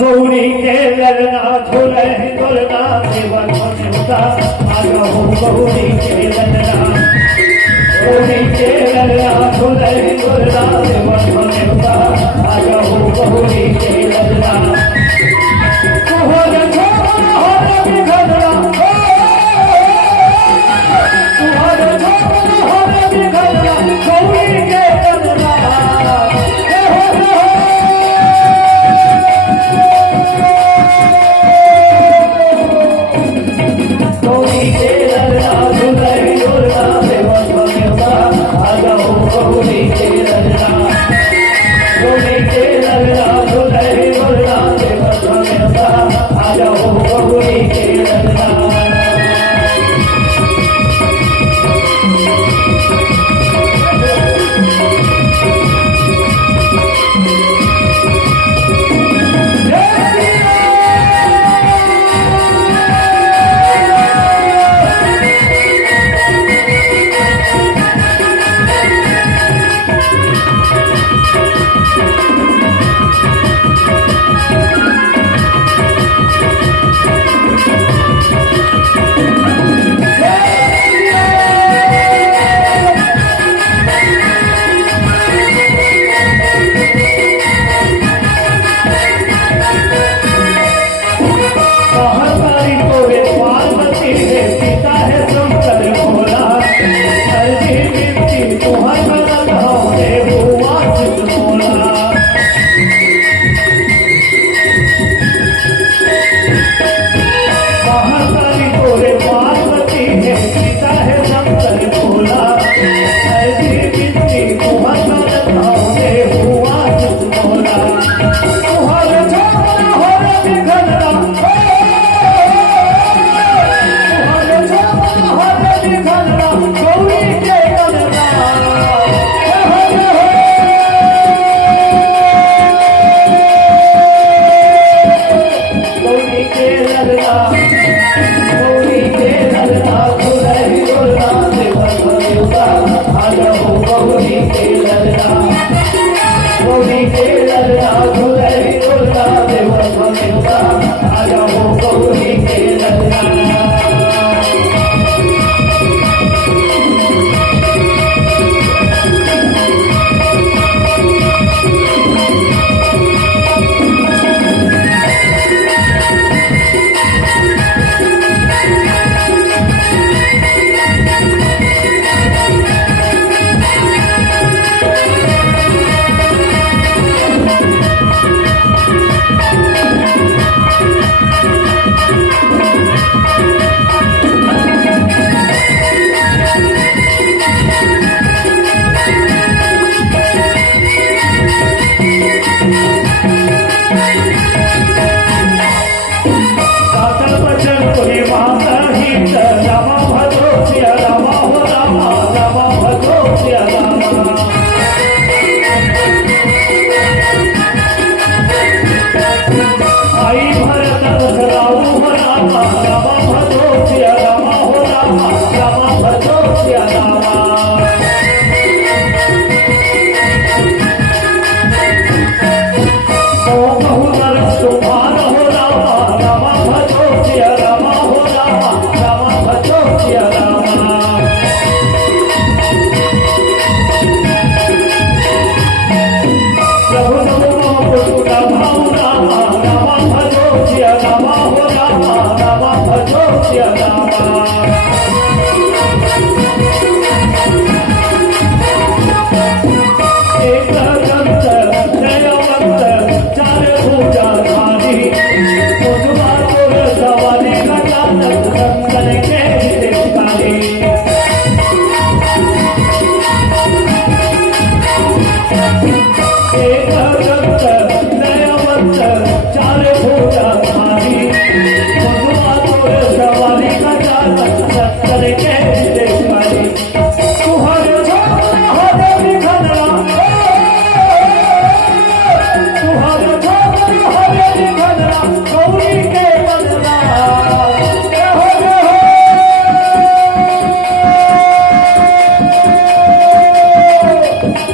गौरी के ललना झूले दुलना देवन होता आगा हो गौरी के ललना झूले दुलना देवन होता आगा हो गौरी के ललना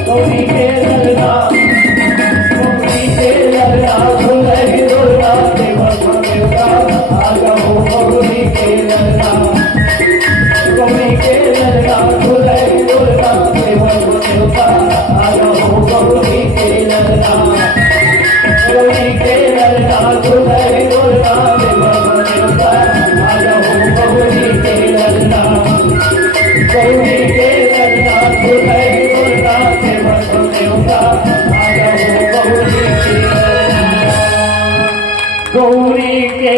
गौरी के ललना झुलय दुर्गा देवन देवता आया हो गौरी के ललना गौरी के ललना झुलय दुर्गा देवन देवता आया हो गौरी के ललना गौरी के ललना झुलय दुर्गा देवन देवता आया हो गौरी के ललना गौरी के